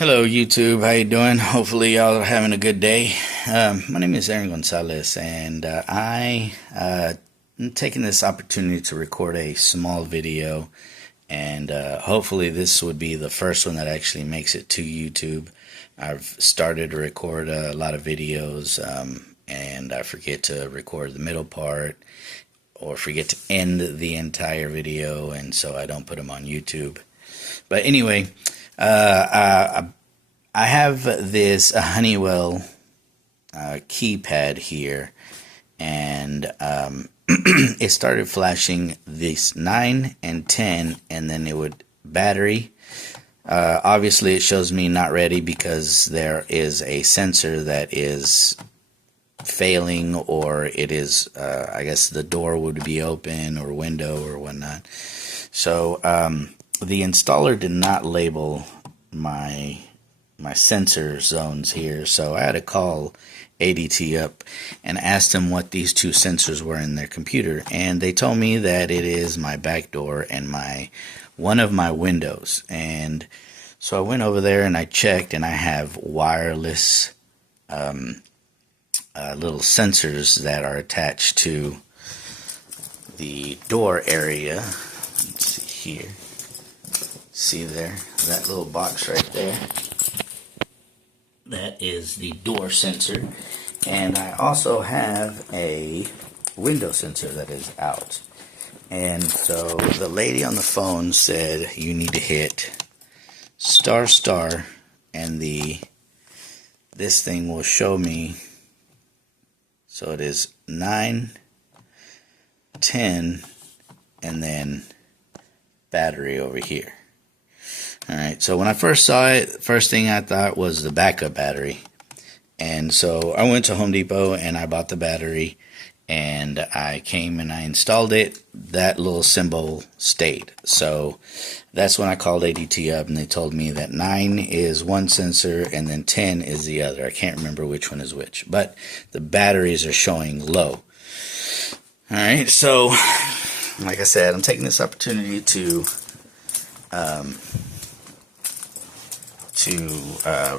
Hello YouTube, how you doing? Hopefully y'all are having a good day. My name is Aaron Gonzalez, and I'm taking this opportunity to record a small video, and hopefully this would be the first one that actually makes it to YouTube. I've started to record a lot of videos, and I forget to record the middle part, or forget to end the entire video, and so I don't put them on YouTube. But anyway, I have this Honeywell keypad here, and it started flashing this 9 and 10, and then it would battery. Obviously, it shows me not ready because there is a sensor that is failing, or it is, I guess the door would be open or window or whatnot. So the installer did not label my sensor zones here, so I had to call ADT up and ask them what these two sensors were in their computer, and they told me that it is my back door and one of my windows. And so I went over there and I checked, and I have wireless little sensors that are attached to the door area. Let's see here. See there, that little box right there? That is the door sensor. And I also have a window sensor that is out. And so the lady on the phone said you need to hit star star, and this thing will show me. So it is 9, 10, and then battery over here. Alright, so when I first saw it, first thing I thought was the backup battery. And so I went to Home Depot and I bought the battery, and I came and I installed it. That little symbol stayed. So that's when I called ADT up, and they told me that 9 is one sensor and then 10 is the other. I can't remember which one is which, but the batteries are showing low. Alright, so like I said, I'm taking this opportunity to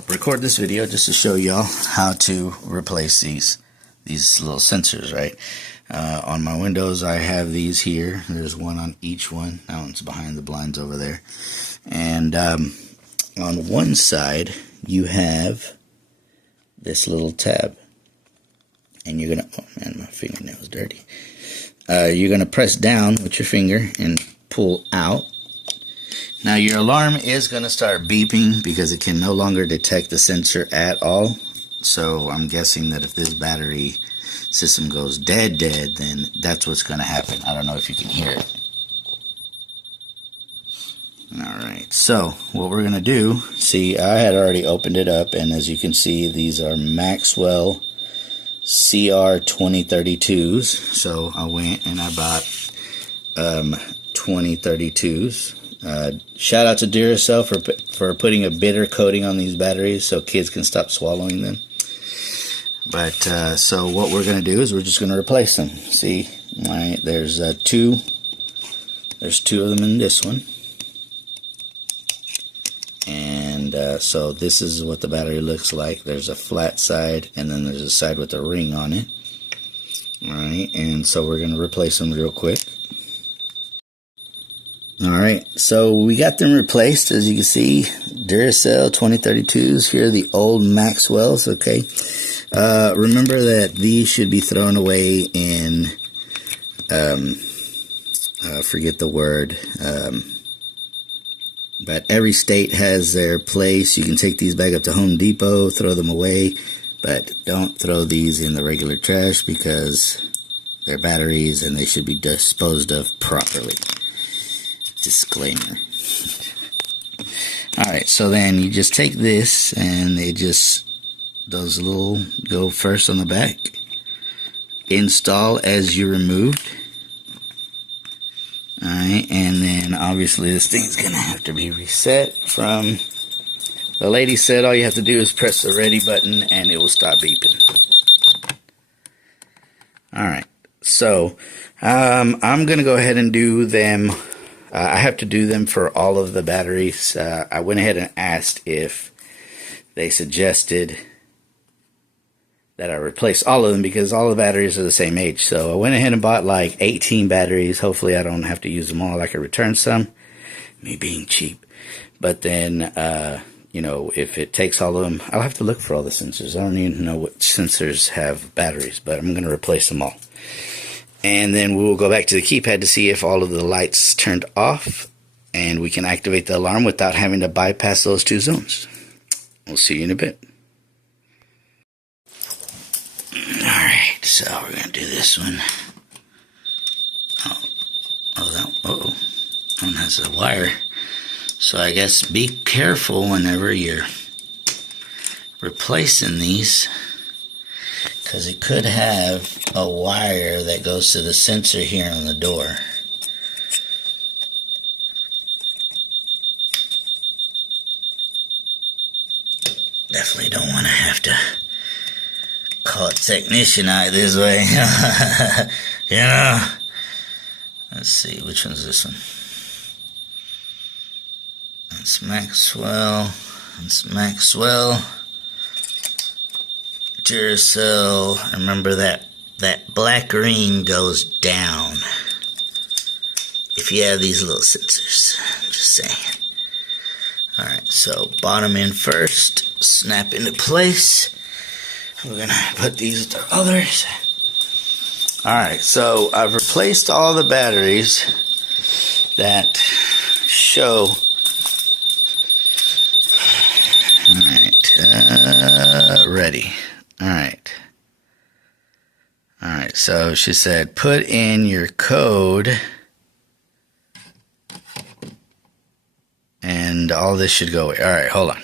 record this video just to show y'all how to replace these little sensors, right? On my windows, I have these here. There's one on each one. That one's behind the blinds over there. And on one side, you have this little tab. And you're going to, oh man, my fingernail's dirty. You're going to press down with your finger and pull out. Now your alarm is going to start beeping because it can no longer detect the sensor at all. So I'm guessing that if this battery system goes dead, then that's what's going to happen. I don't know if you can hear it. Alright, so what we're going to do, see, I had already opened it up, and as you can see, these are Maxwell CR2032s. So I went and I bought 2032s. Shout out to Duracell for putting a bitter coating on these batteries so kids can stop swallowing them. But so what we're going to do is we're just going to replace them. See, all right, there's two of them in this one, and so this is what the battery looks like. There's a flat side, and then there's a side with a ring on it. All right, and so we're going to replace them real quick. Alright, so we got them replaced. As you can see, Duracell 2032s. Here are the old Maxwells, okay? Remember that these should be thrown away in, forget the word, but every state has their place. You can take these back up to Home Depot, throw them away, but don't throw these in the regular trash because they're batteries and they should be disposed of properly. Disclaimer. Alright, so then you just take this, and it just, those little go first on the back. Install as you removed. Alright, and then obviously this thing's gonna have to be reset from, the lady said all you have to do is press the ready button and it will stop beeping. Alright, so I'm gonna go ahead and do them. I have to do them for all of the batteries. I went ahead and asked if they suggested that I replace all of them because all the batteries are the same age. So I went ahead and bought like 18 batteries. Hopefully I don't have to use them all. I can return some, me being cheap. But then, you know, if it takes all of them, I'll have to look for all the sensors. I don't even know what sensors have batteries, but I'm going to replace them all. And then we will go back to the keypad to see if all of the lights turned off, and we can activate the alarm without having to bypass those two zones. We'll see you in a bit. Alright, so we're going to do this one. That one has a wire. So I guess be careful whenever you're replacing these, because it could have a wire that goes to the sensor here on the door. Definitely don't want to have to call a technician out this way. You know? Let's see, which one's this one? That's Maxwell. That's Maxwell. Duracell. Remember that black ring goes down if you have these little sensors. I'm just saying. Alright, so bottom in first. Snap into place. We're gonna put these to others. Alright, so I've replaced all the batteries that show. Alright, ready. Alright, so she said put in your code and all this should go away. Alright, hold on.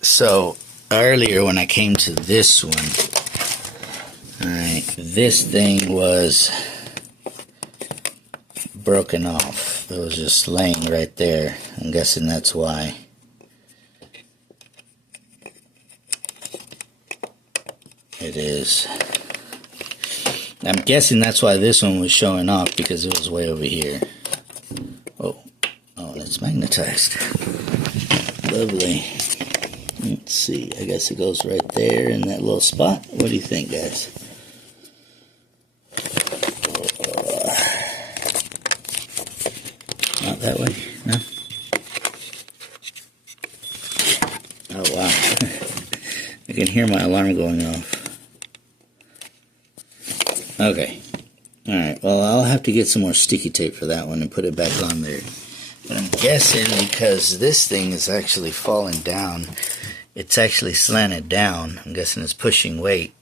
So earlier when I came to this one, alright, this thing was broken off. It was just laying right there. I'm guessing that's why. It is. I'm guessing that's why this one was showing off, because it was way over here. Oh, that's magnetized. Lovely. Let's see, I guess it goes right there in that little spot. What do you think, guys? Not that way, no? Oh, wow. I can hear my alarm going off. Okay. Alright, well, I'll have to get some more sticky tape for that one and put it back on there. But I'm guessing because this thing is actually falling down, it's actually slanted down. I'm guessing it's pushing weight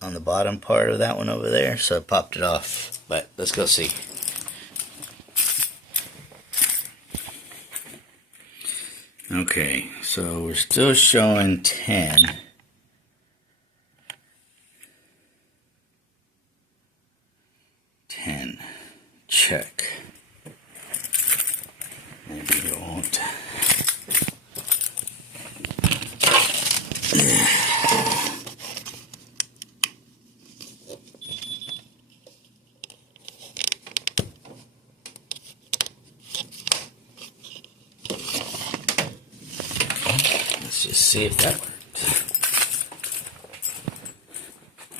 on the bottom part of that one over there, so I popped it off. But let's go see. Okay, so we're still showing 10. Check. Maybe you won't. Let's just see if that worked.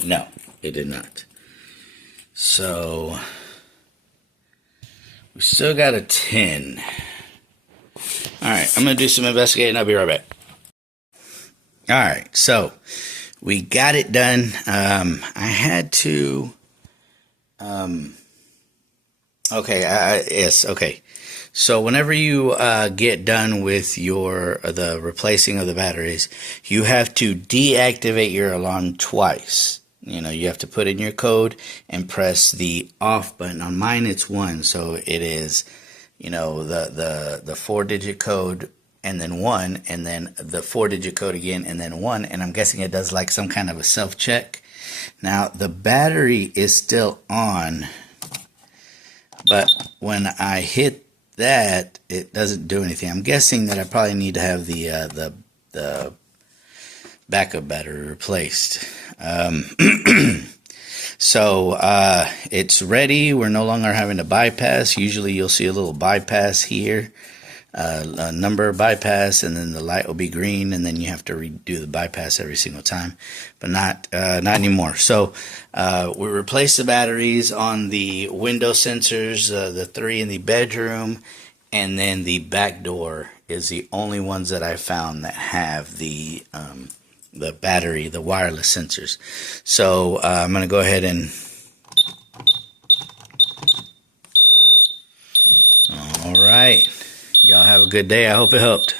No, it did not. So we still got a 10. Alright, I'm going to do some investigating. I'll be right back. Alright, so we got it done. I had to... Okay. So whenever you get done with the replacing of the batteries, you have to deactivate your alarm twice. You know, you have to put in your code and press the off button. On mine, it's 1, so it is, the 4-digit code and then 1, and then the 4-digit code again and then 1, and I'm guessing it does like some kind of a self-check. Now the battery is still on, but when I hit that, it doesn't do anything. I'm guessing that I probably need to have the backup battery replaced. So it's ready. We're no longer having to bypass. Usually you'll see a little bypass here, a number bypass, and then the light will be green, and then you have to redo the bypass every single time, but not anymore. So we replaced the batteries on the window sensors, the 3 in the bedroom, and then the back door is the only ones that I found that have the battery, the wireless sensors. So I'm going to go ahead and all right, y'all have a good day. I hope it helped.